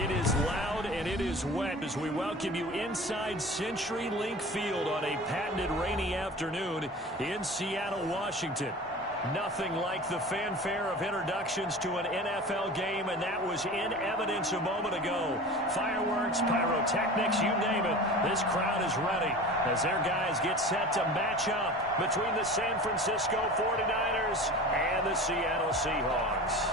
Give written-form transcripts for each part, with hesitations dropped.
It is loud and it is wet as we welcome you inside CenturyLink Field on a patented rainy afternoon in Seattle, Washington. Nothing like the fanfare of introductions to an NFL game, and that was in evidence a moment ago. Fireworks, pyrotechnics, you name it. This crowd is ready as their guys get set to match up between the San Francisco 49ers and the Seattle Seahawks.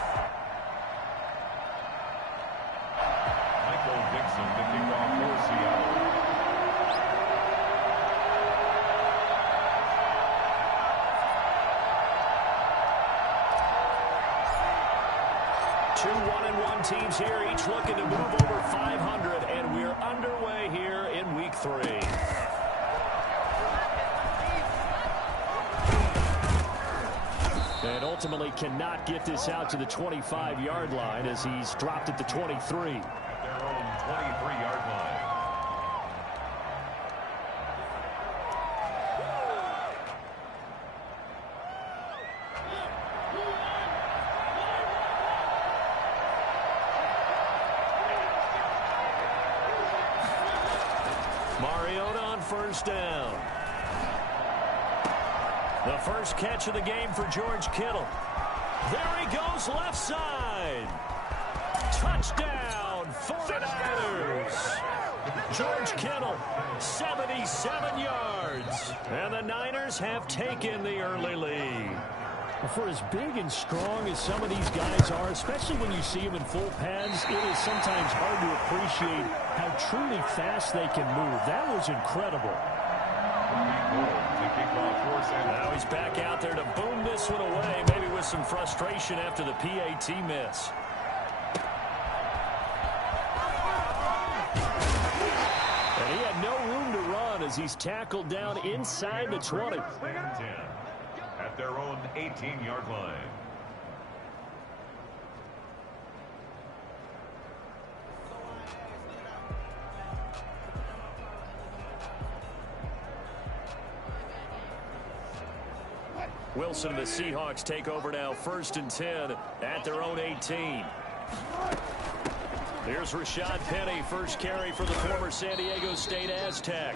Michael Dixon to kick off for Seattle. Two 1-1 teams here, each looking to move over 500, and we're underway here in Week 3. And ultimately cannot get this out to the 25-yard line as he's dropped at the 23. At their own 23-yard line. Mariota on first down. The first catch of the game for George Kittle. There he goes, left side. Touchdown, 49ers. George Kittle, 77 yards. And the Niners have taken the early lead. For as big and strong as some of these guys are, especially when you see them in full pads, it is sometimes hard to appreciate how truly fast they can move. That was incredible. Now he's back out there to boom this one away, maybe with some frustration after the PAT miss. And he had no room to run as he's tackled down inside the 20. At their own 18-yard line. Wilson and the Seahawks take over now, 1st and 10 at their own 18. Here's Rashad Penny, first carry for the former San Diego State Aztec.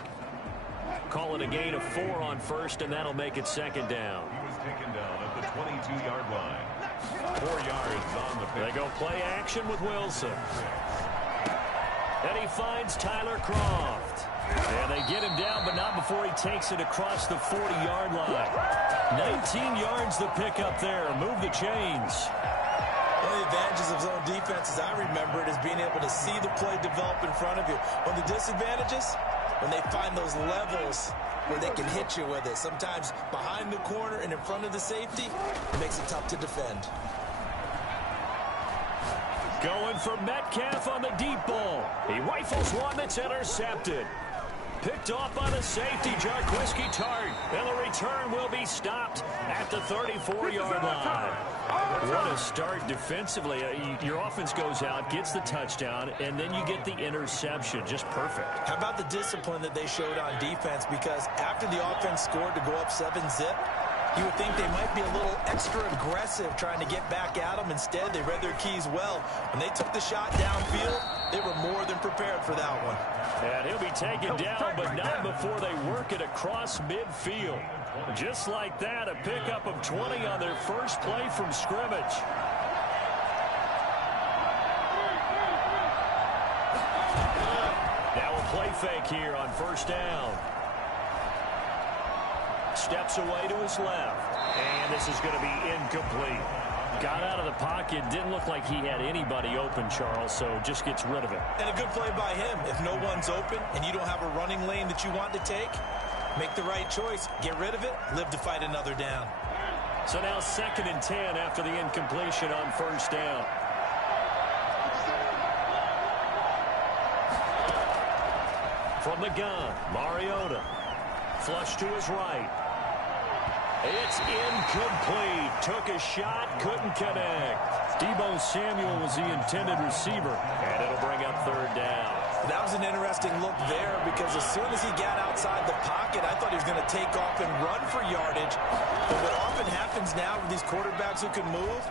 Call it a gain of 4 on first, and that'll make it 2nd down. He was taken down at the 22-yard line. 4 yards on the pitch. They go play action with Wilson. And he finds Tyler Kroft. And they get him down, but not before he takes it across the 40-yard line. 19 yards to pick up there. Move the chains. One of the advantages of zone defense, as I remember it, is being able to see the play develop in front of you. One of the disadvantages, when they find those levels where they can hit you with it. Sometimes behind the corner and in front of the safety, it makes it tough to defend. Going for Metcalf on the deep ball. He rifles one that's intercepted. Picked off by the safety, Jarquiski Tart. And the return will be stopped at the 34-yard line. What a start defensively. Your offense goes out, gets the touchdown, and then you get the interception. Just perfect. How about the discipline that they showed on defense? Because after the offense scored to go up 7-zip, you would think they might be a little extra aggressive trying to get back at them. Instead, they read their keys well. When they took the shot downfield, they were more than prepared for that one. And he'll be taken down, but not before they work it across midfield. Just like that, a pickup of 20 on their first play from scrimmage. Now a play fake here on first down. Steps away to his left. And this is going to be incomplete. Got out of the pocket. Didn't look like he had anybody open, Charles, so just gets rid of it. And a good play by him. If no one's open and you don't have a running lane that you want to take, make the right choice. Get rid of it. Live to fight another down. So now 2nd and 10 after the incompletion on first down. From the gun, Mariota. Flush to his right. It's incomplete. Took a shot, couldn't connect. Deebo Samuel was the intended receiver, and it'll bring up 3rd down. That was an interesting look there because as soon as he got outside the pocket, I thought he was going to take off and run for yardage. But what often happens now with these quarterbacks who can move,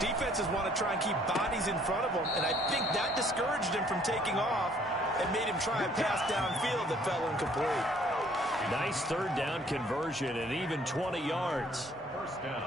Defenses want to try and keep bodies in front of them, and I think that discouraged him from taking off and made him try a pass downfield that fell incomplete. Nice third down conversion and even 20 yards. First down.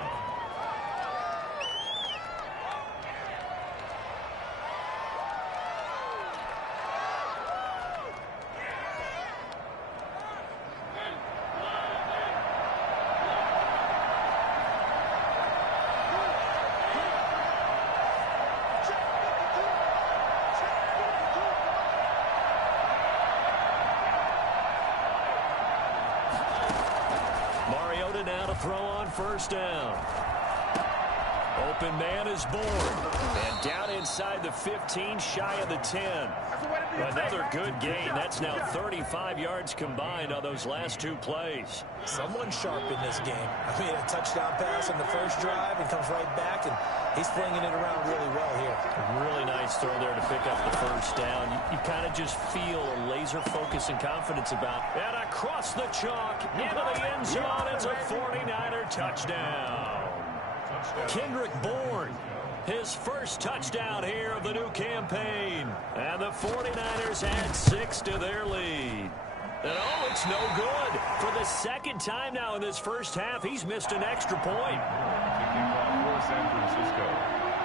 Now to throw on first down. Open man is Bourne. And down inside the 15, shy of the 10. Another good gain. That's now 35 yards combined on those last two plays. Someone sharp in this game. I mean, a touchdown pass on the first drive and comes right back, and he's flinging it around really well here. Really nice throw there to pick up the first down. You kind of just feel a laser focus and confidence about. And across the chalk, into the end zone, it's a 49er touchdown. Kendrick Bourne, his first touchdown here of the new campaign. And the 49ers add 6 to their lead. And oh, it's no good. For the second time now in this first half, he's missed an extra point. San Francisco.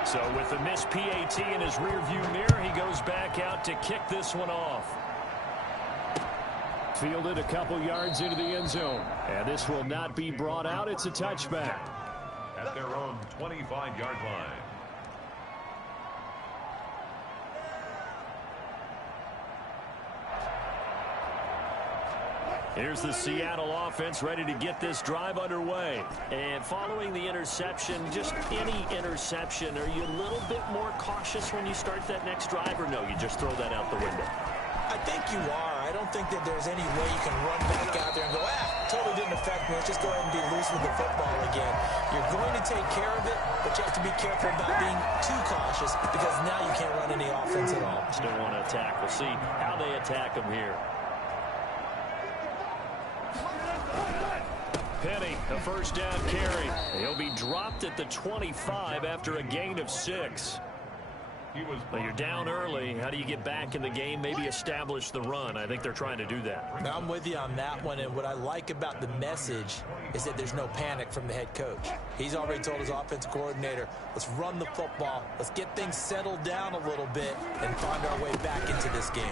So with the missed PAT in his rearview mirror, he goes back out to kick this one off. Fielded a couple yards into the end zone. And this will not be brought out. It's a touchback. At their own 25-yard line. Here's the Seattle offense ready to get this drive underway. And following the interception, just any interception, are you a little bit more cautious when you start that next drive, or no, you just throw that out the window? I think you are. I don't think that there's any way you can run back out there and go, totally didn't affect me. Let's just go ahead and be loose with the football again. You're going to take care of it, but you have to be careful about being too cautious because now you can't run any offense at all. Still want to attack. We'll see how they attack him here. Penny, a first down carry. He'll be dropped at the 25 after a gain of 6. But you're down early. How do you get back in the game? Maybe establish the run. I think they're trying to do that. Now, I'm with you on that one, and what I like about the message is that there's no panic from the head coach. He's already told his offensive coordinator, let's run the football, let's get things settled down a little bit and find our way back into this game.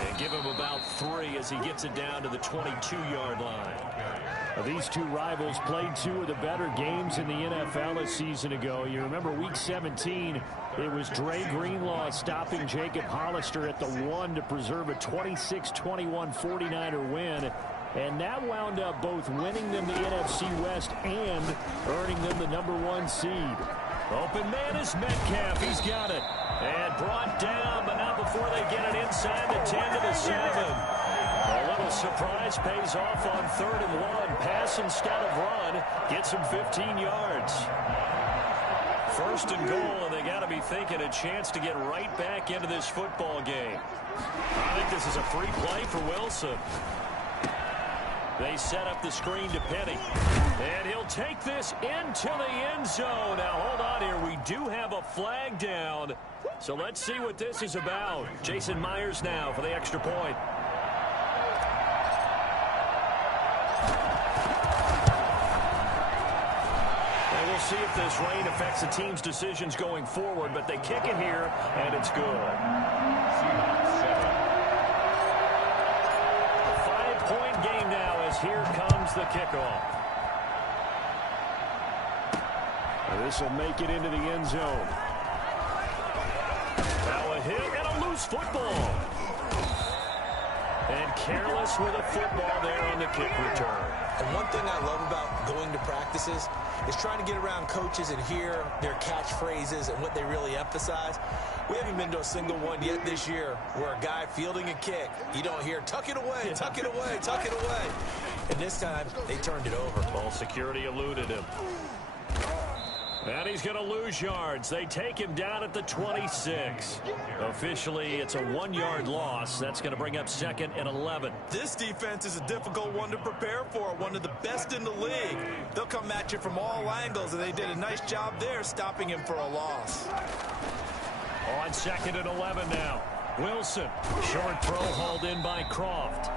And give him about 3 as he gets it down to the 22-yard line. These two rivals played 2 of the better games in the NFL a season ago. You remember Week 17, it was Dre Greenlaw stopping Jacob Hollister at the 1 to preserve a 26-21 49er win. And that wound up both winning them the NFC West and earning them the #1 seed. Open man is Metcalf. He's got it. And brought down, but not before they get it inside the 10 to the 7. A little surprise pays off on 3rd and 1. Pass instead of run. Gets him 15 yards. 1st and goal, and they got to be thinking a chance to get right back into this football game. I think this is a free play for Wilson. They set up the screen to Penny. And he'll take this into the end zone. Now, hold on here. We do have a flag down. So let's see what this is about. Jason Myers now for the extra point. And we'll see if this rain affects the team's decisions going forward. But they kick it here, and it's good. A 5-point game now as here comes the kickoff. This will make it into the end zone. Now a hit and a loose football. And careless with a football there on the kick return. And one thing I love about going to practices is trying to get around coaches and hear their catchphrases and what they really emphasize. We haven't been to a single one yet this year where a guy fielding a kick, you don't hear, tuck it away, tuck it away, tuck it away. And this time, they turned it over. Ball security eluded him. And he's going to lose yards. They take him down at the 26. Officially, it's a 1-yard loss. That's going to bring up 2nd and 11. This defense is a difficult one to prepare for, one of the best in the league. They'll come at you from all angles, and they did a nice job there stopping him for a loss. On 2nd and 11 now. Wilson, short throw hauled in by Croft.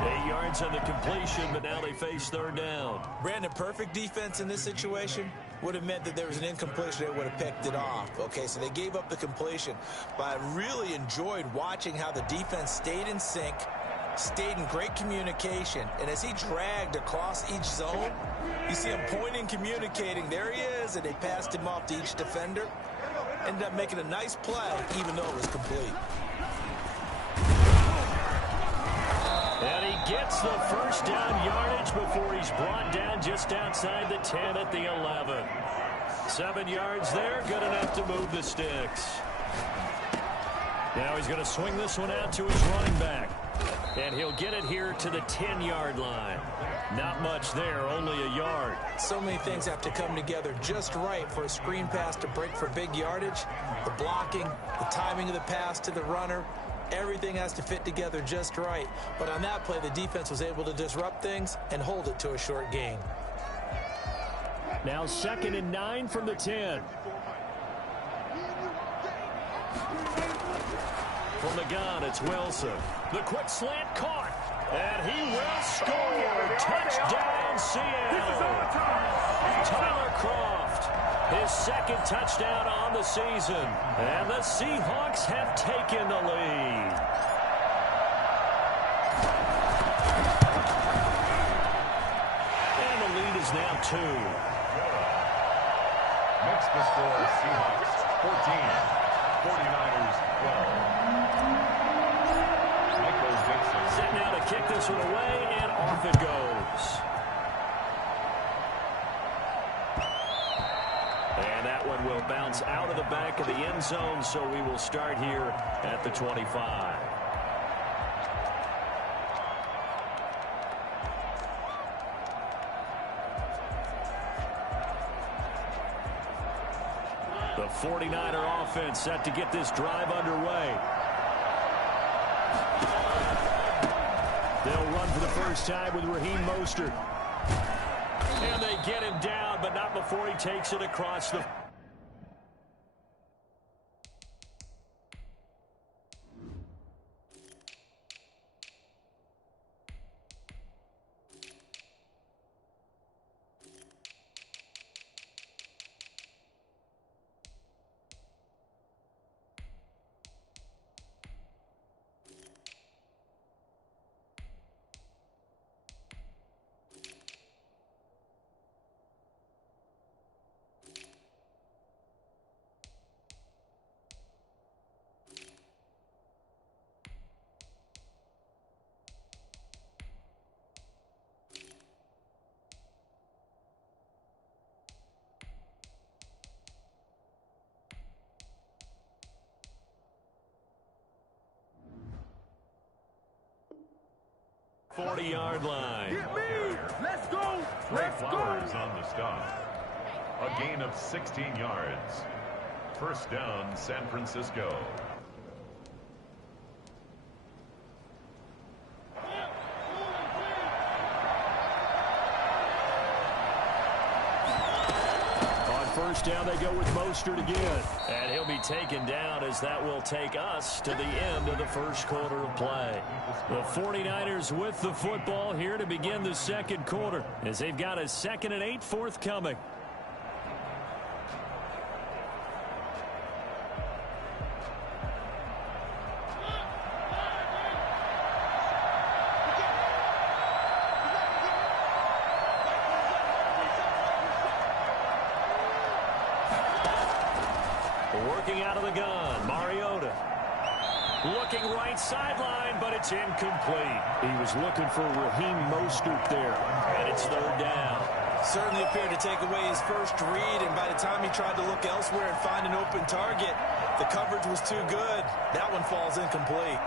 8 yards on the completion, but now they face 3rd down. Brandon, perfect defense in this situation would have meant that there was an incompletion. They would have picked it off. Okay, so they gave up the completion. But I really enjoyed watching how the defense stayed in sync, stayed in great communication. And as he dragged across each zone, you see him pointing, communicating. There he is, and they passed him off to each defender. Ended up making a nice play, even though it was complete. And he gets the 1st down yardage before he's brought down just outside the 10 at the 11. 7 yards there, good enough to move the sticks. Now he's going to swing this one out to his running back. And he'll get it here to the 10-yard line. Not much there, only a yard. So many things have to come together just right for a screen pass to break for big yardage. The blocking, the timing of the pass to the runner, everything has to fit together just right. But on that play, the defense was able to disrupt things and hold it to a short gain. Now 2nd and 9 from the 10. From the gun, it's Wilson. The quick slant caught. And he will score. Touchdown, Seattle. Tyler Croft, his 2nd touchdown on the season. And the Seahawks have taken the lead. And the lead is now 2. Makes the score Seahawks 14, 49ers 12. Set now to kick this one away, and off it goes. And that one will bounce out of the back of the end zone, so we will start here at the 25. The 49er offense set to get this drive underway. They'll run for the first time with Raheem Mostert. And they get him down, but not before he takes it across the... ...40-yard line. Let's go. Let's Flowers on the stop. A gain of 16 yards. First down, San Francisco. First down, they go with Mostert again. And he'll be taken down as that will take us to the end of the first quarter of play. The 49ers with the football here to begin the second quarter as they've got a 2nd and 8 forthcoming. Working out of the gun, Mariota. Looking right sideline, but it's incomplete. He was looking for Raheem Mostert there, and it's 3rd down. Certainly appeared to take away his first read, and by the time he tried to look elsewhere and find an open target, the coverage was too good. That one falls incomplete.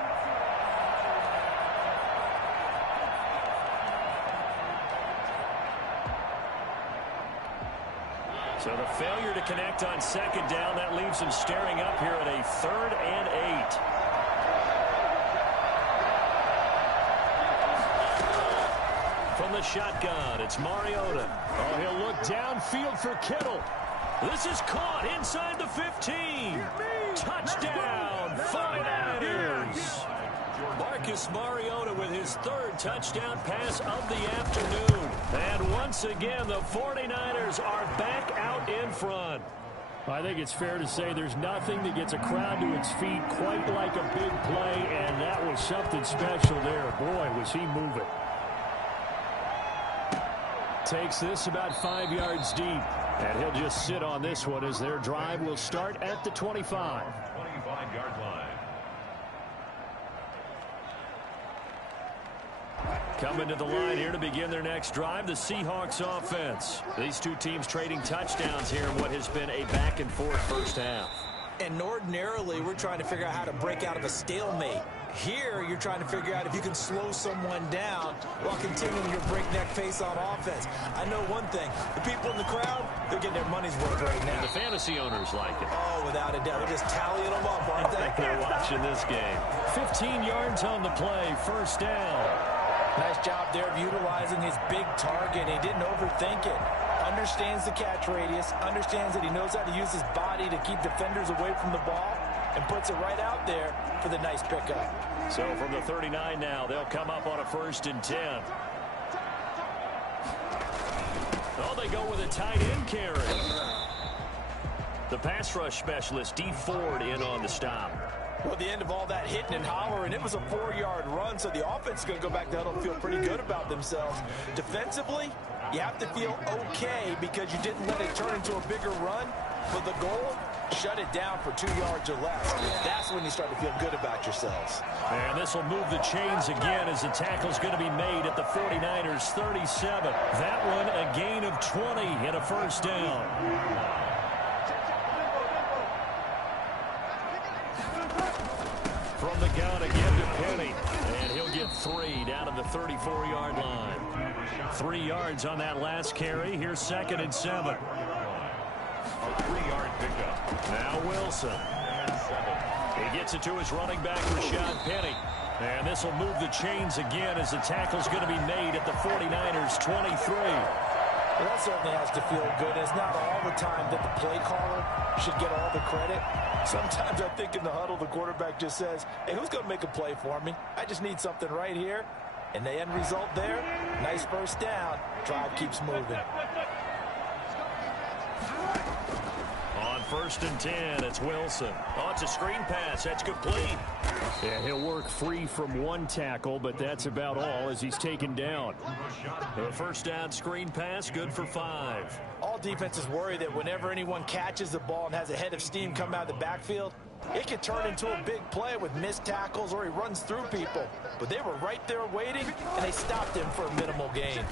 So the failure to connect on second down, that leaves him staring up here at a 3rd and 8. From the shotgun, it's Mariota. Oh, he'll look downfield for Kittle. This is caught inside the 15. Touchdown, 49ers. Marcus Mariota with his 3rd touchdown pass of the afternoon. And once again, the 49ers are back out in front. I think it's fair to say there's nothing that gets a crowd to its feet quite like a big play, and that was something special there. Boy, was he moving. Takes this about 5 yards deep, and he'll just sit on this one as their drive will start at the 25. 25-yard line. Coming to the line here to begin their next drive, the Seahawks offense. These two teams trading touchdowns here in what has been a back-and-forth first half. And ordinarily, we're trying to figure out how to break out of a stalemate. Here, you're trying to figure out if you can slow someone down while continuing your breakneck pace on offense. I know one thing. The people in the crowd, they're getting their money's worth right now. And the fantasy owners like it. Oh, without a doubt. They're just tallying them up, aren't they? They're watching this game. 15 yards on the play, first down. Nice job there of utilizing his big target. He didn't overthink it. Understands the catch radius, understands that he knows how to use his body to keep defenders away from the ball, and puts it right out there for the nice pickup. So from the 39 now, they'll come up on a 1st and 10. Oh, they go with a tight end carry. The pass rush specialist, Dee Ford, in on the stop. Well, the end of all that hitting and hollering, it was a 4-yard run, so the offense is going to go back to huddle and feel pretty good about themselves. Defensively, you have to feel okay because you didn't let it turn into a bigger run. But the goal, shut it down for 2 yards or less. That's when you start to feel good about yourselves. And this will move the chains again as the tackle's going to be made at the 49ers 37. That one a gain of 20 and a first down. From the gun again to Penny. And he'll get 3 down to the 34-yard line. 3 yards on that last carry. Here's 2nd and 7. A 3-yard pickup. Now Wilson. He gets it to his running back, Rashad Penny. And this will move the chains again as the tackle's going to be made at the 49ers 23. Well, that certainly has to feel good. It's not all the time that the play caller should get all the credit. Sometimes I think in the huddle, the quarterback just says, hey, who's going to make a play for me? I just need something right here. And the end result there, nice first down. Drive keeps moving. On 1st and 10, it's Wilson. Oh, it's a screen pass. That's complete. Yeah, he'll work free from one tackle, but that's about all as he's taken down. A first down screen pass, good for 5. All defenses worry that whenever anyone catches the ball and has a head of steam come out of the backfield, it can turn into a big play with missed tackles or he runs through people. But they were right there waiting, and they stopped him for a minimal gain.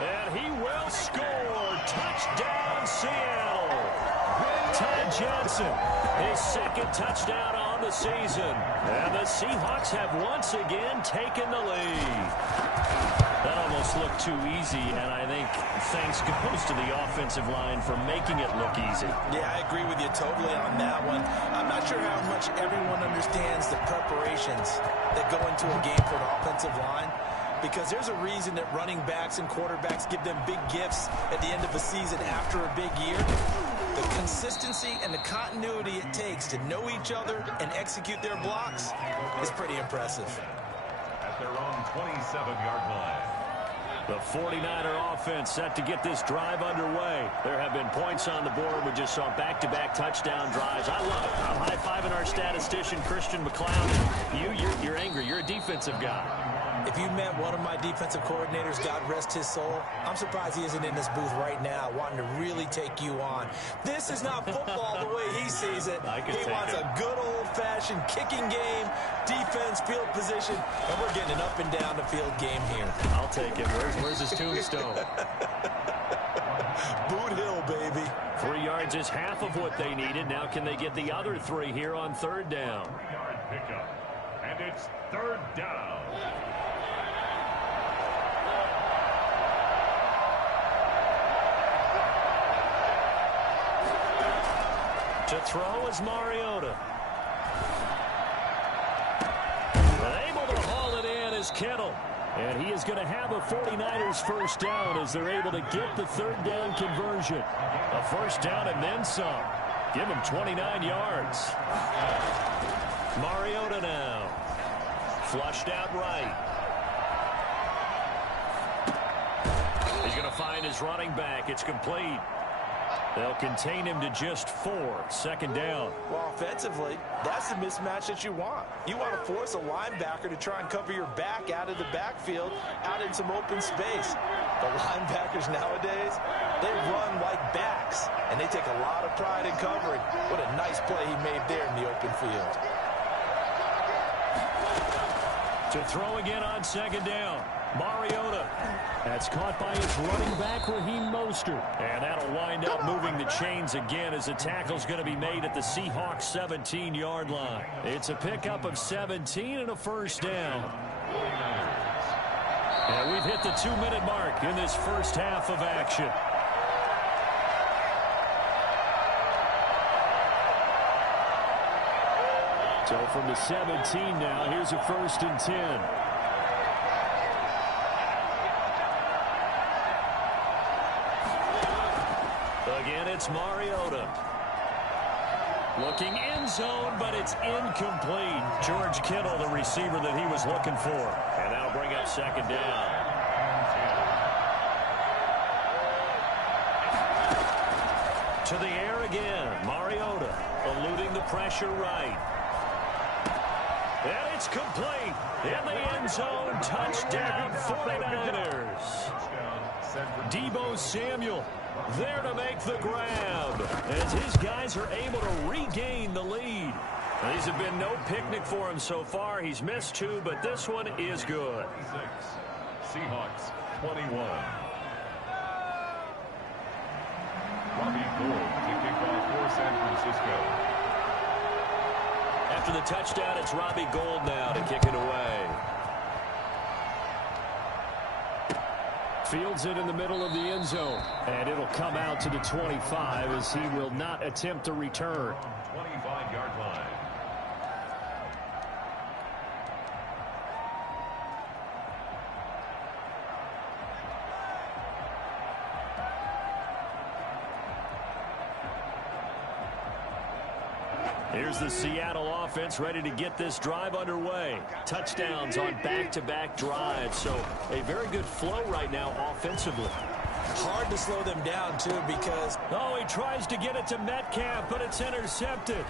And he will score. Touchdown, Seattle. Ty Johnson, his 2nd touchdown on the season. And the Seahawks have once again taken the lead. That almost looked too easy, and I think thanks goes to the offensive line for making it look easy. Yeah, I agree with you totally on that one. I'm not sure how much everyone understands the preparations that go into a game for an offensive line, because there's a reason that running backs and quarterbacks give them big gifts at the end of a season after a big year. The consistency and the continuity it takes to know each other and execute their blocks is pretty impressive. At their own 27-yard line. The 49er offense set to get this drive underway. There have been points on the board. We just saw back-to-back touchdown drives. I love it. I'm high-fiving our statistician, Christian McLeod. You're angry. You're a defensive guy. If you met one of my defensive coordinators, God rest his soul, I'm surprised he isn't in this booth right now wanting to really take you on. This is not football the way he sees it. He wants a good old-fashioned kicking game, defense, field position, and we're getting an up-and-down-the-field game here. I'll take it. Where's his tombstone? Boot Hill, baby. 3 yards is half of what they needed. Now can they get the other 3 here on 3rd down? 3-yard pickup. And it's 3rd down. To throw is Mariota. Able to haul it in is Kittle. And he is going to have a 49ers first down as they're able to get the third down conversion. A first down and then some. Give him 29 yards. Mariota now. Flushed out right. He's going to find his running back. It's complete. They'll contain him to just 4. Second down. Well, offensively, that's the mismatch that you want. You want to force a linebacker to try and cover your back out of the backfield, out in some open space. The linebackers nowadays, they run like backs, and they take a lot of pride in covering. What a nice play he made there in the open field. To throw again on second down. Mariota. That's caught by his running back, Raheem Mostert. And that'll wind up moving the chains again as the tackle's going to be made at the Seahawks 17-yard line. It's a pickup of 17 and a first down. And we've hit the 2-minute mark in this first half of action. So from the 17 now, here's a 1st and 10. Again, it's Mariota. Looking end zone, but it's incomplete. George Kittle, the receiver that he was looking for. And that'll bring up second down. To the air again. Mariota eluding the pressure right. And it's complete. In the end zone. Touchdown 49ers. Deebo Samuel there to make the grab as his guys are able to regain the lead. Now, these have been no picnic for him so far. He's missed 2, but this one is good. Seahawks 21. Robbie Gould to kick off for San Francisco. After the touchdown, it's Robbie Gould now to kick it away. Fields it in the middle of the end zone. And it'll come out to the 25 as he will not attempt to return. 25-yard line. Here's the Seattle offense ready to get this drive underway. Touchdowns on back-to-back drives, so a very good flow right now offensively. Hard to slow them down, too, because... Oh, he tries to get it to Metcalf, but it's intercepted.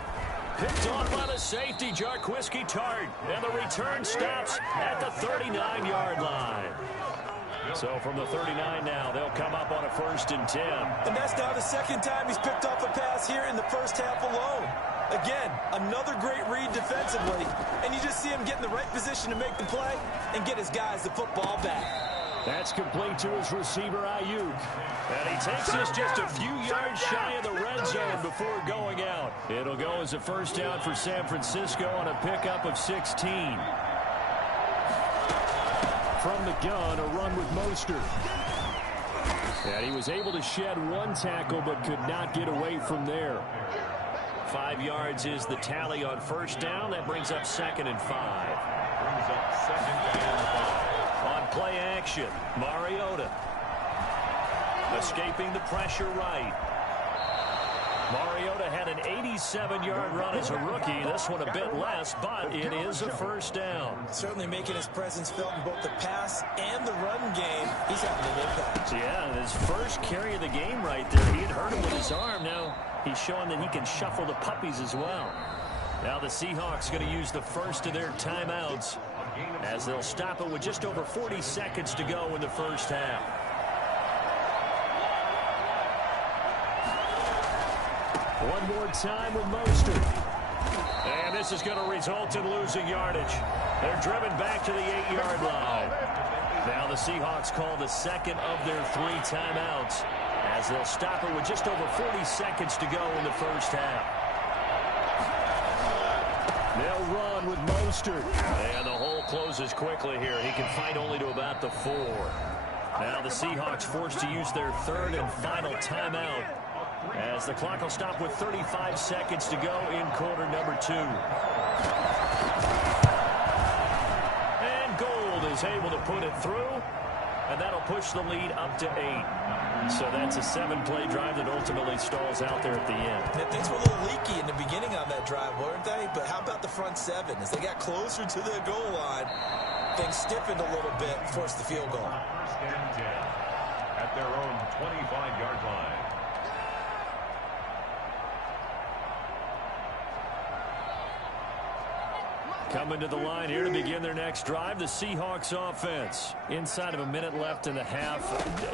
Picked off by the safety, Jarquiski Tart. And the return stops at the 39-yard line. So from the 39 now, they'll come up on a 1st and 10. And that's now the second time he's picked off a pass here in the first half alone. Again, another great read defensively, and you just see him get in the right position to make the play and get his guys the football back. That's complete to his receiver, Ayuk. And he takes this just a few yards shy of the red zone before going out. It'll go as a first down for San Francisco on a pickup of 16. From the gun, a run with Mostert. And he was able to shed 1 tackle but could not get away from there. 5 yards is the tally on first down. That brings up 2nd and 5. Brings up 2nd and 5. On play action, Mariota. Escaping the pressure right. Mariota had an 87-yard run as a rookie. This one a bit less, but it is a first down. Certainly making his presence felt in both the pass and the run game. He's having an impact. Yeah, his first carry of the game right there. He had hurt him with his arm. Now he's showing that he can shuffle the puppies as well. Now the Seahawks going to use the first of their timeouts as they'll stop it with just over 40 seconds to go in the first half. One more time with Mostert. And this is going to result in losing yardage. They're driven back to the 8-yard line. Now the Seahawks call the second of their 3 timeouts as they'll stop it with just over 40 seconds to go in the first half. They'll run with Mostert. And the hole closes quickly here. He can fight only to about the 4. Now the Seahawks forced to use their 3rd and final timeout. as the clock will stop with 35 seconds to go in quarter number 2. And Gould is able to put it through, and that'll push the lead up to 8. So that's a 7-play drive that ultimately stalls out there at the end. Yeah, things were a little leaky in the beginning on that drive, weren't they? But how about the front 7? As they got closer to the goal line, things stiffened a little bit, forced the field goal. First and 10 at their own 25-yard line. Coming to the line here to begin their next drive, the Seahawks offense. Inside of a minute left in the half,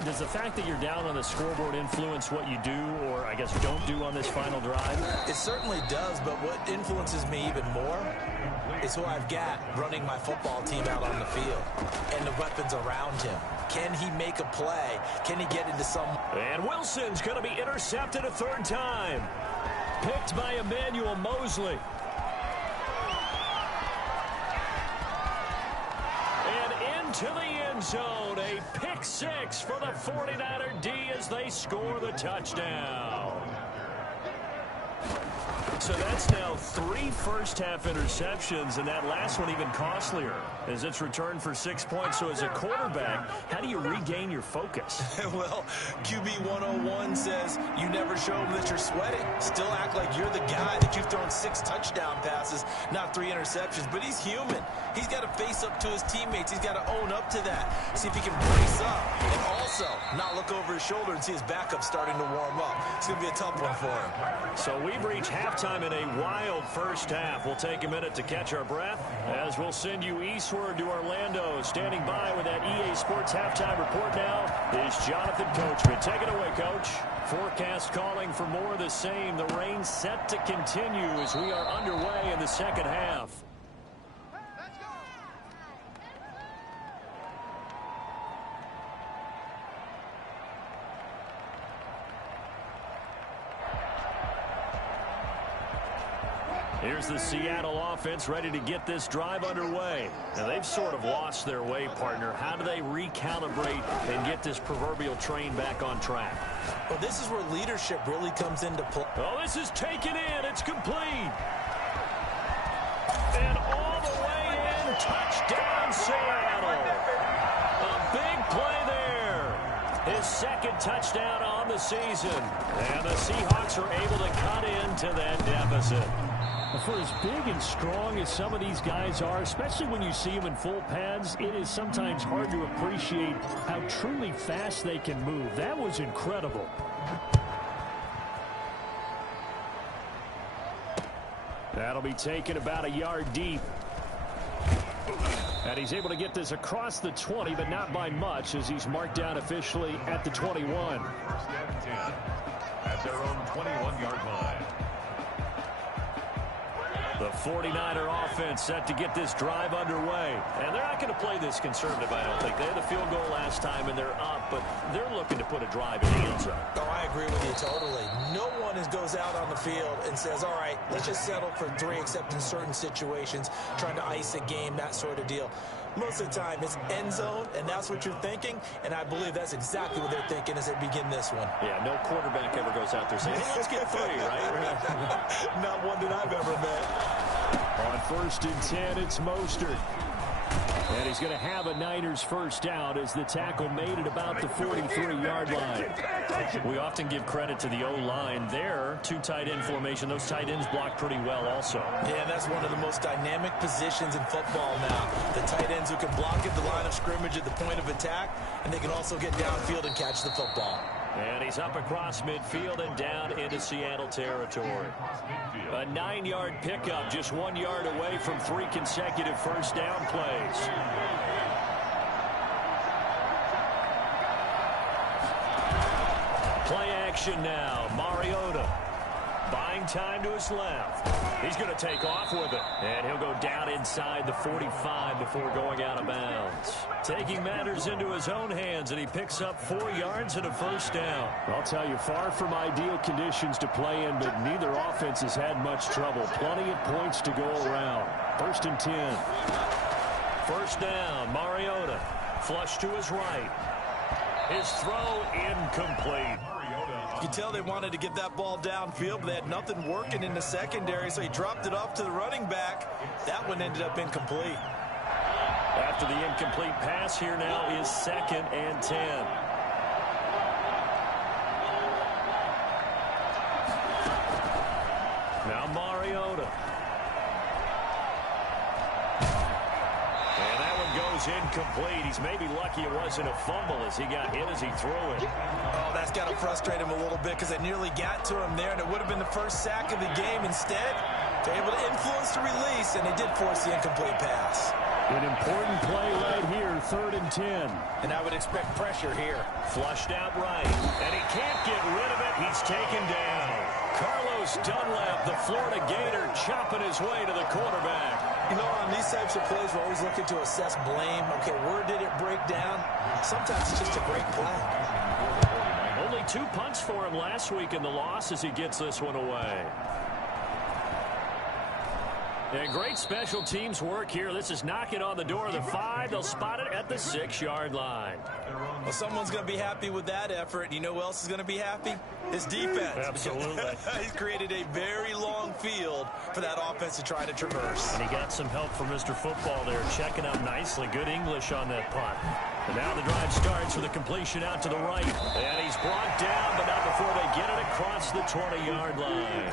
does the fact that you're down on the scoreboard influence what you do, or I guess don't do on this final drive? It certainly does, but what influences me even more is who I've got running my football team out on the field and the weapons around him. Can he make a play? Can he get into some... And Wilson's going to be intercepted a third time. Picked by Emmanuel Mosley. To the end zone, a pick 6 for the 49er D as they score the touchdown. So that's now 3 first-half interceptions, and that last one even costlier as it's returned for 6 points. So as a quarterback, how do you regain your focus? Well, QB 101 says you never show them that you're sweating. Still act like you're the guy that you've thrown 6 touchdown passes, not 3 interceptions. But he's human. He's got to face up to his teammates. He's got to own up to that. See if he can brace up and also not look over his shoulder and see his backup starting to warm up. It's going to be a tough one for him. So we've reached halftime in a wild first half. We'll take a minute to catch our breath as we'll send you eastward to Orlando. Standing by with that EA Sports halftime report now is Jonathan Coachman. Take it away, Coach. Forecast calling for more of the same. The rain set to continue as we are underway in the second half. Here's the Seattle offense ready to get this drive underway. Now, they've sort of lost their way, partner. How do they recalibrate and get this proverbial train back on track? Well, this is where leadership really comes into play. Oh, this is taken in. It's complete. And all the way in. Touchdown, Seattle. A big play there. His second touchdown on the season. And the Seahawks are able to cut into that deficit. For as big and strong as some of these guys are, especially when you see them in full pads, it is sometimes hard to appreciate how truly fast they can move. That was incredible. That'll be taken about a yard deep. And he's able to get this across the 20, but not by much, as he's marked down officially at the 21. First and 10 at their own 21-yard line. The 49er offense set to get this drive underway. And they're not going to play this conservative, I don't think. They had the field goal last time, and they're up, but they're looking to put a drive in the end zone. Oh, I agree with you totally. No one goes out on the field and says, all right, let's just settle for 3, except in certain situations, trying to ice a game, that sort of deal. Most of the time, it's end zone, and that's what you're thinking, and I believe that's exactly what they're thinking as they begin this one. Yeah, no quarterback ever goes out there saying, hey, let's get 3, right? Not one that I've ever met. On 1st and 10, it's Mostert. And he's going to have a Niners first down as the tackle made at about the 43-yard line. We often give credit to the O-line there. 2 tight end formation. Those tight ends block pretty well also. Yeah, that's one of the most dynamic positions in football now. The tight ends who can block at the line of scrimmage at the point of attack, and they can also get downfield and catch the football. And he's up across midfield and down into Seattle territory. A 9-yard pickup, just 1 yard away from 3 consecutive first down plays. Play action now. Mariota buying time to his left. He's going to take off with it. And he'll go down inside the 45 before going out of bounds. Taking matters into his own hands, and he picks up 4 yards and a first down. I'll tell you, far from ideal conditions to play in, but neither offense has had much trouble. Plenty of points to go around. 1st and 10. First down, Mariota. Flush to his right. His throw incomplete. Mariota You could tell they wanted to get that ball downfield, but they had nothing working in the secondary, so he dropped it off to the running back. That one ended up incomplete. After the incomplete pass, here now is 2nd and 10. Now Mariota. And that one goes incomplete. He's maybe lucky it wasn't a fumble as he got hit as he threw it. Oh, that's got to frustrate him a little bit because they nearly got to him there, and it would have been the first sack of the game. Instead, they're able to influence the release, and they did force the incomplete pass. An important play right here, 3rd and 10. And I would expect pressure here. Flushed out right, and he can't get rid of it. He's taken down. Carlos Dunlap, the Florida Gator, chopping his way to the quarterback. You know, on these types of plays, we're always looking to assess blame. Okay, where did it break down? Sometimes it's just a great play. Only 2 punts for him last week in the loss as he gets this one away. And great special teams work here. This is knocking on the door of the 5. They'll spot it at the 6-yard line. Well, someone's going to be happy with that effort. You know who else is going to be happy? His defense. Absolutely. He's created a very long field for that offense to try to traverse. And he got some help from Mr. Football there, checking up nicely. Good English on that punt. And now the drive starts with a completion out to the right. And he's brought down, but not before they get it across the 20-yard line.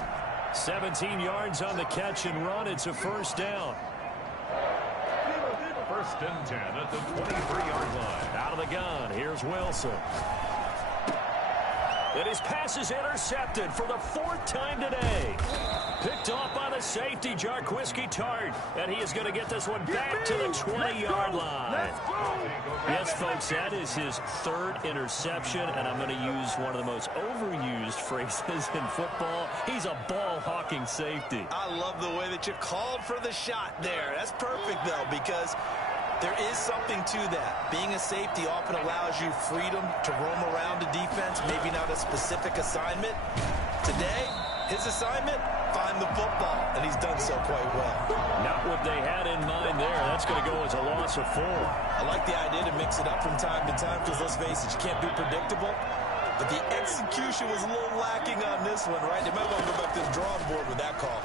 17 yards on the catch and run. It's a first down. 1st and 10 at the 23-yard line. Out of the gun, here's Wilson. And his pass is intercepted for the 4th time today. Picked off by the safety, Jarquiski Tart. And he is going to get this one back to the 20-yard line. Yes, folks, that is his 3rd interception, and I'm going to use one of the most overused phrases in football. He's a ball-hawking safety. I love the way that you called for the shot there. That's perfect, though, because there is something to that. Being a safety often allows you freedom to roam around the defense, maybe not a specific assignment. Today, his assignment, find the football, and he's done so quite well. Not what they had in mind there. That's going to go as a loss of 4. I like the idea to mix it up from time to time because, let's face it, you can't be predictable. But the execution was a little lacking on this one, right? They might want to go back to the drawing board with that call.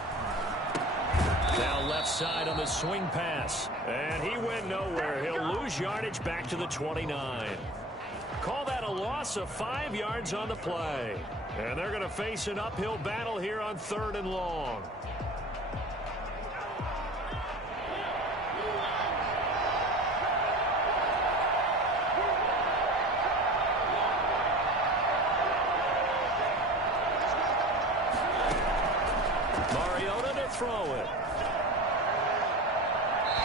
Now left side on the swing pass. And he went nowhere. He'll lose yardage back to the 29. Call that a loss of 5 yards on the play. And they're going to face an uphill battle here on 3rd and long. Mariota to throw it.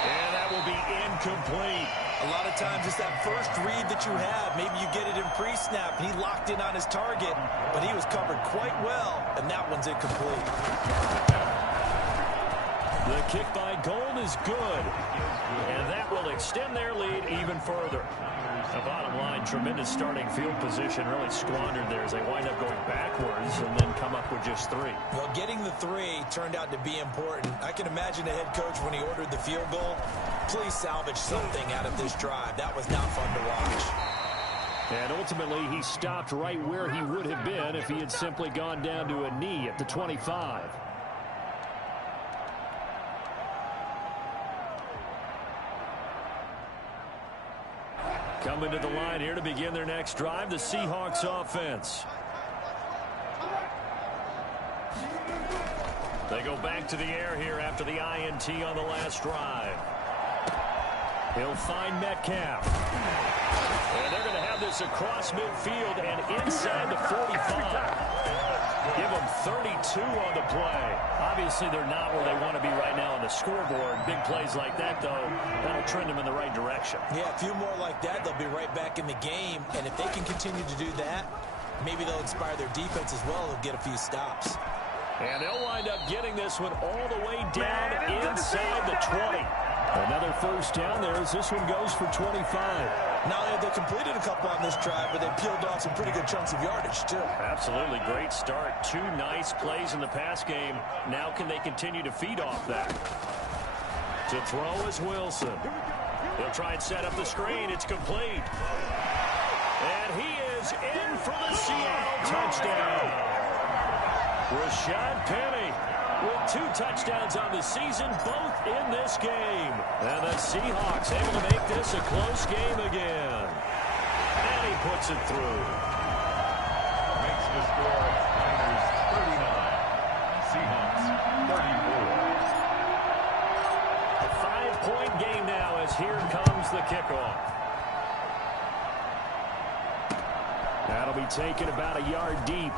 And that will be incomplete. A lot of times it's that first read that you have. Maybe you get it in pre-snap. He locked in on his target, but he was covered quite well, and that one's incomplete. The kick by Gold is good, and that will extend their lead even further. The bottom line, tremendous starting field position, really squandered there as they wind up going backwards and then come up with just 3. Well, getting the 3 turned out to be important. I can imagine the head coach when he ordered the field goal. Please salvage something out of this drive. That was not fun to watch. And ultimately, he stopped right where he would have been if he had simply gone down to a knee at the 25. Coming to the line here to begin their next drive, the Seahawks offense. They go back to the air here after the INT on the last drive. He'll find Metcalf. And they're going to have this across midfield and inside the 45. Give them 32 on the play. Obviously, they're not where they want to be right now on the scoreboard. Big plays like that, though, that'll trend them in the right direction. Yeah, a few more like that, they'll be right back in the game. And if they can continue to do that, maybe they'll inspire their defense as well. They'll get a few stops. And they'll wind up getting this one all the way down inside the 20. Another first down there as this one goes for 25. Not only have they completed a couple on this drive, but they peeled off some pretty good chunks of yardage, too. Absolutely. Great start. 2 nice plays in the pass game. Now can they continue to feed off that? To throw is Wilson. He'll try and set up the screen. It's complete. And he is goes in for the Seattle touchdown. Rashad Penny with 2 touchdowns on the season, both in this game. And the Seahawks able to make this a close game again. And he puts it through. Makes the score Niners 39, Seahawks 34. A 5-point game now as here comes the kickoff. That'll be taken about a yard deep.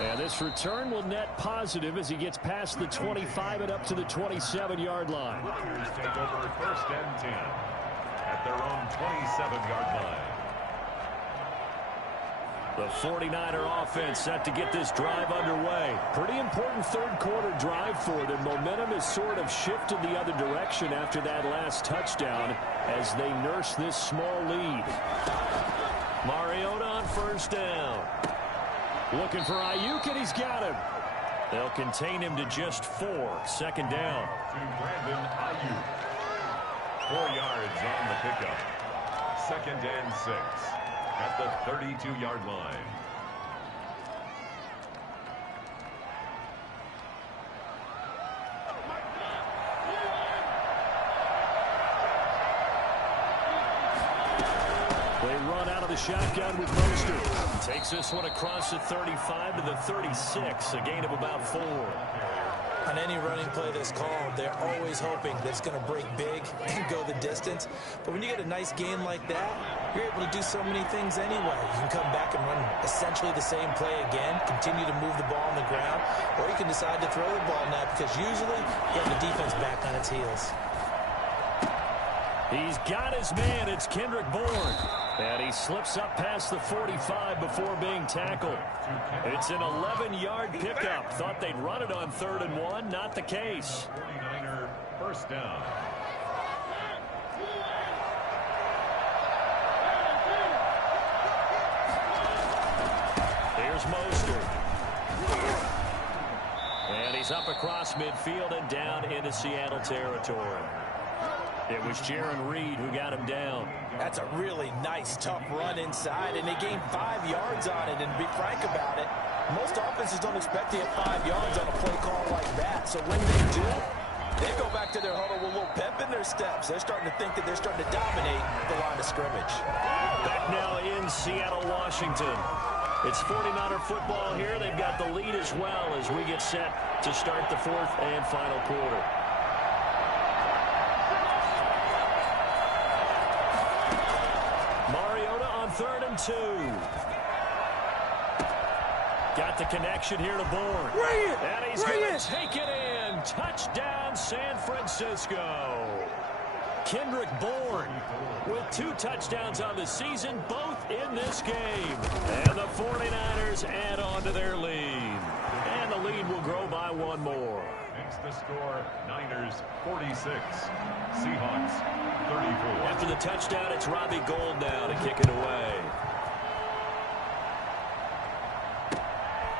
And this return will net positive as he gets past the 25 and up to the 27-yard line. Niners take over 1st and 10 at their own 27-yard line. The 49er offense set to get this drive underway. Pretty important third-quarter drive for them. Momentum has sort of shifted the other direction after that last touchdown as they nurse this small lead. Mariota on 1st down. Looking for Ayuk, and he's got him. They'll contain him to just 4. 2nd down. To Brandon Ayuk. 4 yards on the pickup. 2nd and 6 at the 32-yard line. They run out of the shotgun with Mostert. Takes this one across the 35 to the 36, a gain of about 4. On any running play that's called, they're always hoping that it's going to break big and go the distance. But when you get a nice gain like that, you're able to do so many things anyway. You can come back and run essentially the same play again, continue to move the ball on the ground, or you can decide to throw the ball now because usually you have the defense back on its heels. He's got his man. It's Kendrick Bourne. And he slips up past the 45 before being tackled. It's an 11-yard pickup. Thought they'd run it on 3rd and 1. Not the case. 49er 1st down. Here's Mostert. And he's up across midfield and down into Seattle territory. It was Jaron Reed who got him down. That's a really nice, tough run inside, and they gained 5 yards on it. And to be frank about it, most offenses don't expect to get 5 yards on a play call like that. So when they do, they go back to their huddle with a little pep in their steps. They're starting to think that they're starting to dominate the line of scrimmage. Back now in Seattle, Washington. It's 49er football here. They've got the lead as well as we get set to start the 4th and final quarter. Mariota on 3rd and 2. Got the connection here to Bourne. And he's going to take it in. Touchdown, San Francisco. Kendrick Bourne with 2 touchdowns on the season, both in this game. And the 49ers add on to their lead. And the lead will grow by 1 more. Makes the score Niners 46, Seahawks 34. After the touchdown, it's Robbie Gould now to kick it away.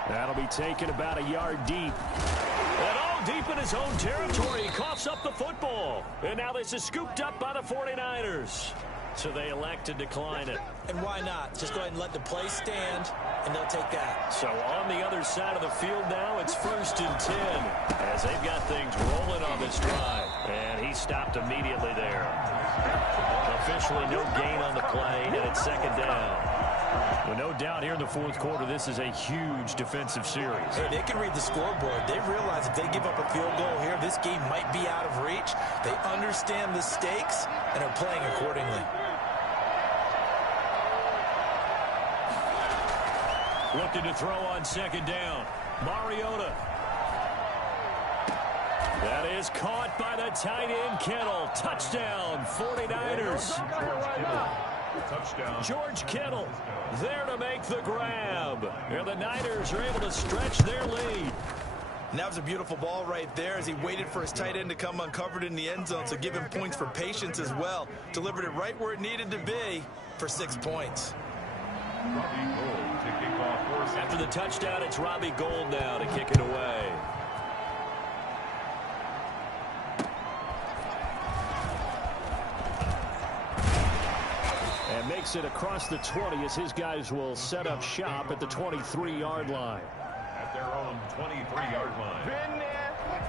That'll be taken about a yard deep. And all deep in his own territory. He coughs up the football. And now this is scooped up by the 49ers. So they elect to decline it. And why not? Just go ahead and let the play stand, and they'll take that. So on the other side of the field now, it's 1st and 10 as they've got things rolling on this drive. And he stopped immediately there. Officially no gain on the play, and it's 2nd down. Well, no doubt here in the 4th quarter, this is a huge defensive series. Hey, they can read the scoreboard. They realize if they give up a field goal here, this game might be out of reach. They understand the stakes and are playing accordingly. Looking to throw on 2nd down. Mariota. That is caught by the tight end, Kittle. Touchdown, 49ers. Touchdown. George Kittle there to make the grab. And the Niners are able to stretch their lead. And that was a beautiful ball right there as he waited for his tight end to come uncovered in the end zone. So give him points for patience as well. Delivered it right where it needed to be for 6 points. Robbie Gould to kick off. After the touchdown, it's Robbie Gould now to kick it away. And makes takes it across the 20 as his guys will set up shop at the 23-yard line. At their own 23-yard line.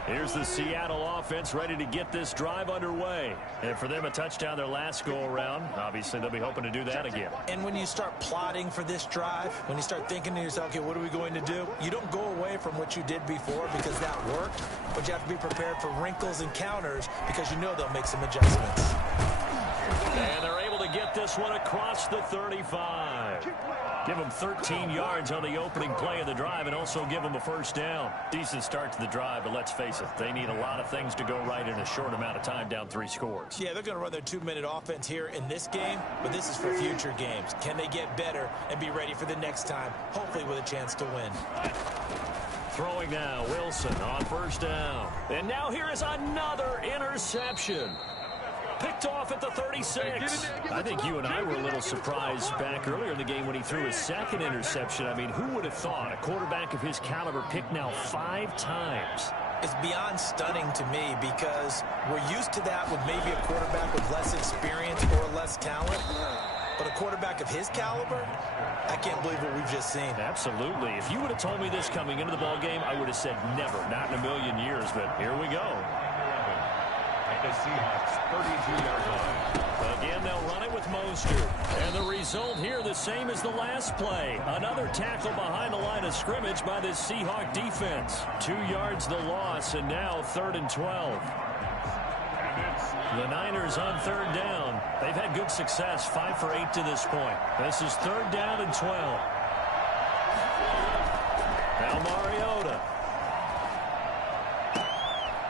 Here's the Seattle offense ready to get this drive underway. And for them, a touchdown their last go-around. Obviously, they'll be hoping to do that again. And when you start plotting for this drive, when you start thinking to yourself, okay, what are we going to do? You don't go away from what you did before because that worked, but you have to be prepared for wrinkles and counters because you know they'll make some adjustments. And they're able to get this one across the 35. Give them 13 yards on the opening play of the drive and also give them a first down. Decent start to the drive, but let's face it, they need a lot of things to go right in a short amount of time, down 3 scores. Yeah, they're going to run their 2-minute offense here in this game, but this is for future games. Can they get better and be ready for the next time, hopefully with a chance to win? Throwing now, Wilson on first down. And now here is another interception. Picked off at the 36. I think you and I were a little surprised back earlier in the game when he threw his second interception. I mean, who would have thought a quarterback of his caliber picked now 5 times? It's beyond stunning to me because we're used to that with maybe a quarterback with less experience or less talent. But a quarterback of his caliber, I can't believe what we've just seen. Absolutely. If you would have told me this coming into the ball game, I would have said never, not in a million years. But here we go. The Seahawks 32-yard line. Again, they'll run it with Mostert. And the result here the same as the last play. Another tackle behind the line of scrimmage by this Seahawk defense. 2 yards the loss, and now 3rd and 12. The Niners on 3rd down. They've had good success, 5 for 8 to this point. This is 3rd down and 12. Now Mariota.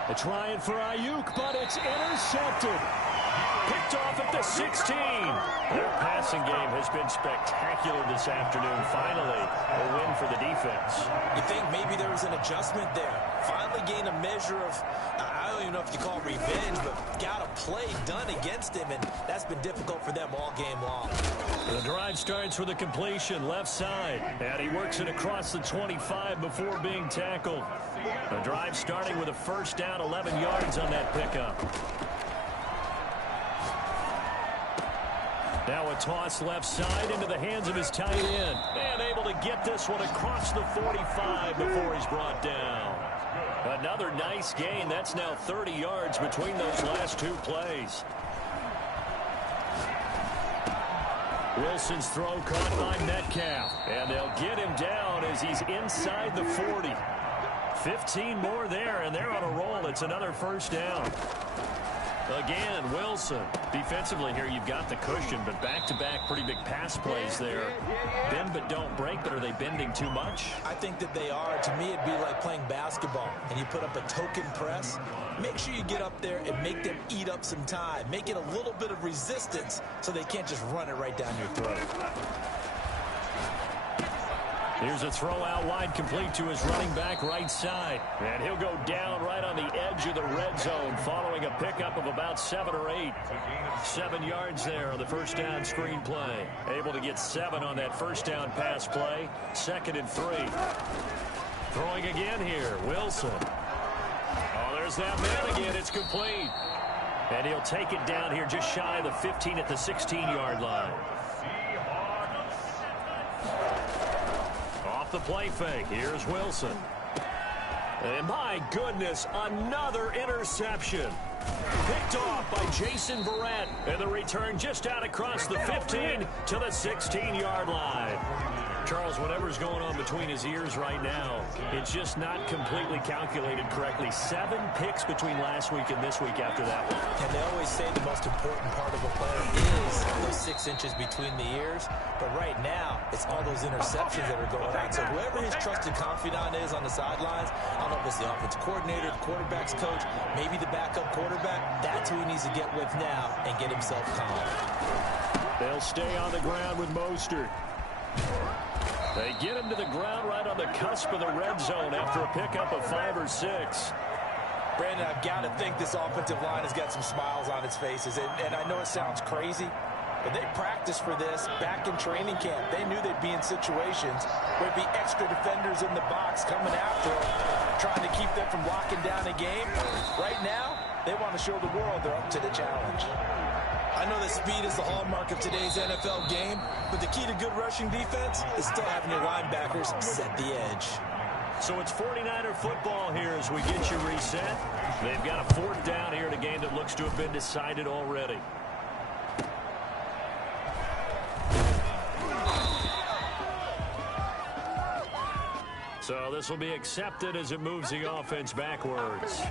They're trying for Ayuk, but it's intercepted. Picked off at the 16. Their passing game has been spectacular this afternoon. Finally, a win for the defense. You think maybe there was an adjustment there. Finally gained a measure of, I don't even know if you call it revenge, but got a play done against him, and that's been difficult for them all game long. The drive starts with a completion left side, and he works it across the 25 before being tackled. The drive starting with a first down, 11 yards on that pickup. Now a toss left side into the hands of his tight end. And able to get this one across the 45 before he's brought down. Another nice gain. That's now 30 yards between those last 2 plays. Wilson's throw caught by Metcalf. And they'll get him down as he's inside the 40. 15 more there, and they're on a roll. It's another first down. Again, Wilson. Defensively here, you've got the cushion, but back-to-back pretty big pass plays there. Bend but don't break, but are they bending too much? I think that they are. To me, it'd be like playing basketball, and you put up a token press. Make sure you get up there and make them eat up some time. Make it a little bit of resistance so they can't just run it right down your throat. Here's a throw out wide, complete to his running back right side. And he'll go down right on the edge of the red zone following a pickup of about 7 or 8. 7 yards there on the first down screen play. Able to get 7 on that first down pass play. 2nd and 3. Throwing again here, Wilson. Oh, there's that man again. It's complete. And he'll take it down here just shy of the 15 at the 16-yard line. The play fake. Here's Wilson. And my goodness, another interception. Picked off by Jason Verrett. And the return just out across the 15 to the 16-yard line. Charles, whatever's going on between his ears right now, it's just not completely calculated correctly. 7 picks between last week and this week after that one. And they always say the most important part of a player is those 6 inches between the ears. But right now, it's all those interceptions that are going on. So whoever his trusted confidant is on the sidelines, I don't know if it's the offensive coordinator, the quarterback's coach, maybe the backup quarterback, that's who he needs to get with now and get himself calm. They'll stay on the ground with Mostert. They get him to the ground right on the cusp of the red zone after a pickup of 5 or 6. Brandon, I've got to think this offensive line has got some smiles on its faces. And I know it sounds crazy, but they practiced for this back in training camp. They knew they'd be in situations where there'd be extra defenders in the box coming after them, trying to keep them from locking down a game. Right now, they want to show the world they're up to the challenge. I know that speed is the hallmark of today's NFL game, but the key to good rushing defense is still having your linebackers set the edge. So it's 49er football here as we get you reset. They've got a 4th down here in a game that looks to have been decided already. So this will be accepted as it moves the offense backwards.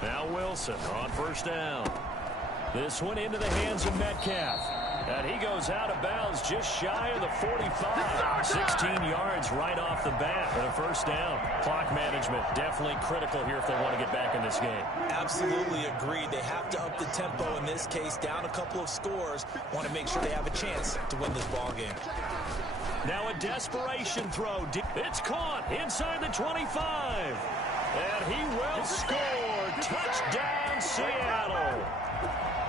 Now Wilson on 1st down. This one into the hands of Metcalf. And he goes out of bounds just shy of the 45. 16 yards right off the bat and a 1st down. Clock management definitely critical here if they want to get back in this game. Absolutely agreed. They have to up the tempo in this case. Down a couple of scores. Want to make sure they have a chance to win this ball game. Now a desperation throw. It's caught inside the 25. And he will score. Touchdown, Seattle.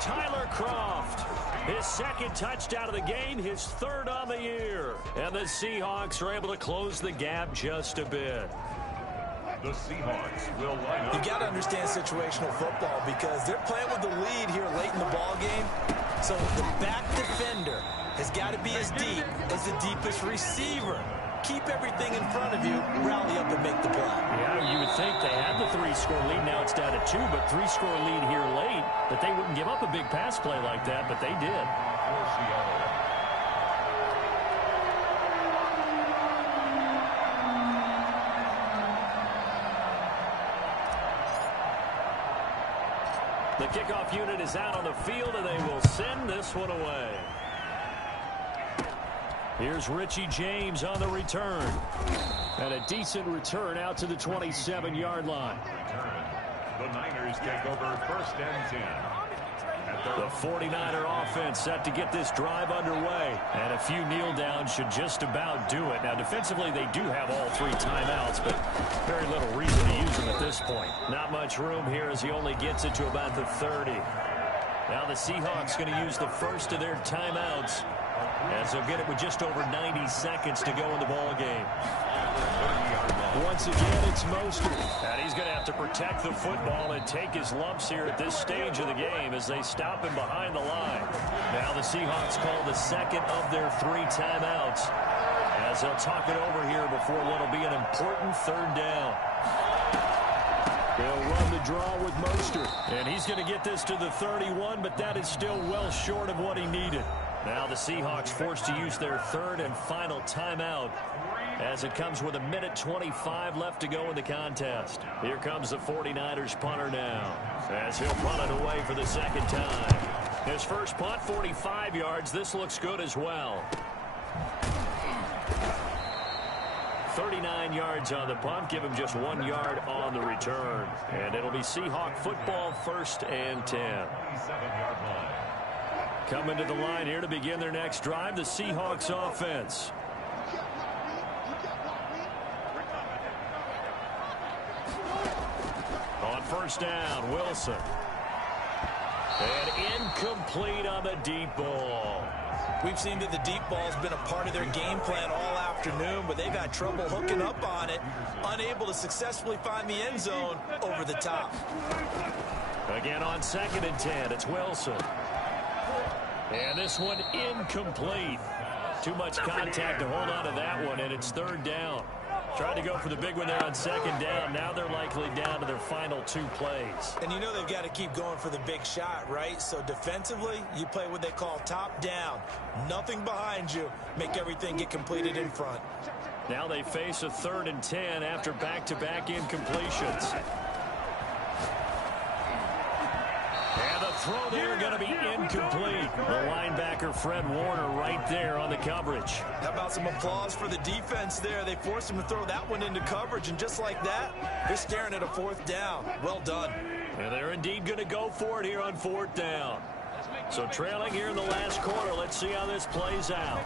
Tyler Kroft, his 2nd touchdown of the game, his 3rd on the year. And the Seahawks are able to close the gap just a bit. The Seahawks will line up. You got to understand situational football because they're playing with the lead here late in the ball game. So the back defender has got to be as deep as the deepest receiver. Keep everything in front of you, rally up and make the play. Yeah, you would think they had the 3-score lead. Now it's down to 2, but 3-score lead here late. That they wouldn't give up a big pass play like that, but they did. The kickoff unit is out on the field, and they will send this one away. Here's Richie James on the return. And a decent return out to the 27-yard line. The Niners take over 1st and 10. The 49er offense set to get this drive underway. And a few kneel downs should just about do it. Now, defensively, they do have all 3 timeouts, but very little reason to use them at this point. Not much room here as he only gets it to about the 30. Now the Seahawks going to use the first of their timeouts, as they'll get it with just over 90 seconds to go in the ball game. Once again, it's Mostert. And he's going to have to protect the football and take his lumps here at this stage of the game as they stop him behind the line. Now the Seahawks call the 2nd of their 3 timeouts, as they'll talk it over here before what'll be an important 3rd down. They'll run the draw with Mostert. And he's going to get this to the 31, but that is still well short of what he needed. Now the Seahawks forced to use their 3rd and final timeout, as it comes with 1:25 left to go in the contest. Here comes the 49ers punter now, as he'll punt it away for the 2nd time. His first punt, 45 yards. This looks good as well. 39 yards on the punt. Give him just 1 yard on the return. And it'll be Seahawk football, 1st and 10. 27-yard line. Coming to the line here to begin their next drive, the Seahawks offense. On 1st down, Wilson. And incomplete on the deep ball. We've seen that the deep ball's been a part of their game plan all afternoon, but they've had trouble hooking up on it, unable to successfully find the end zone over the top. Again on 2nd and 10, it's Wilson. And this one incomplete. Too much contact to hold on to that one, and it's 3rd down. Tried to go for the big one there on 2nd down. Now they're likely down to their final 2 plays. And you know they've got to keep going for the big shot, right? So defensively, you play what they call top down. Nothing behind you. Make everything get completed in front. Now they face a 3rd and 10 after back-to-back incompletions. And the throw there going to be incomplete. The linebacker, Fred Warner, right there on the coverage. How about some applause for the defense there? They forced him to throw that one into coverage, and just like that, they're staring at a 4th down. Well done. And they're indeed going to go for it here on 4th down. So trailing here in the last quarter, let's see how this plays out.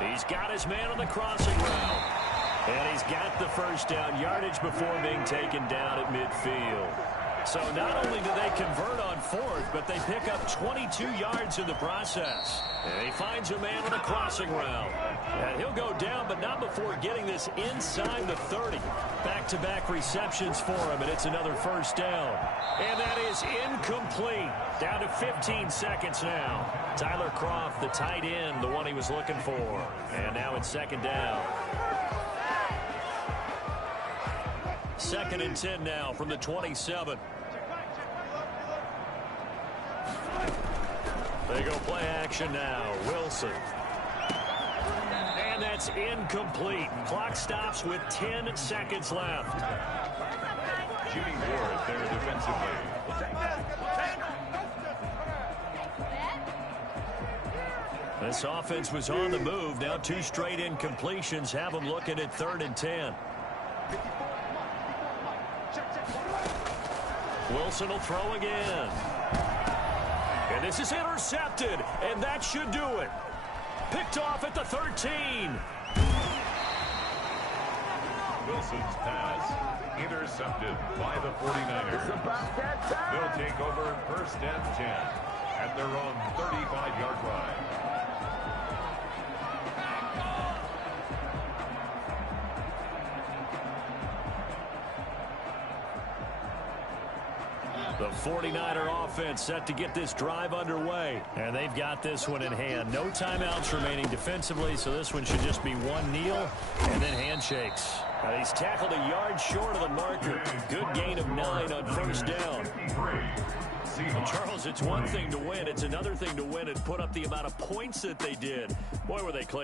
He's got his man on the crossing route. And he's got the 1st down yardage before being taken down at midfield. So not only do they convert on fourth, but they pick up 22 yards in the process. And he finds a man on a crossing route. And he'll go down, but not before getting this inside the 30. Back-to-back receptions for him, and it's another first down. And that is incomplete. Down to 15 seconds now. Tyler Kroft, the tight end, the one he was looking for. And now it's second down. 2nd and 10 now from the 27. They go play action now. Wilson. And that's incomplete. Clock stops with 10 seconds left. Jimmy Ward there defensively. This offense was on the move. Now 2 straight incompletions have them looking at 3rd and 10. Wilson will throw again. And this is intercepted, and that should do it. Picked off at the 13. Wilson's pass intercepted by the 49ers. They'll take over 1st and 10 at their own 35-yard line. The 49er offense set to get this drive underway. And they've got this one in hand. No timeouts remaining defensively, so this one should just be one kneel and then handshakes. Now he's tackled a yard short of the marker. Good gain of 9 on first down. Well, Charles, it's one thing to win. It's another thing to win and put up the amount of points that they did. Boy, were they clicking.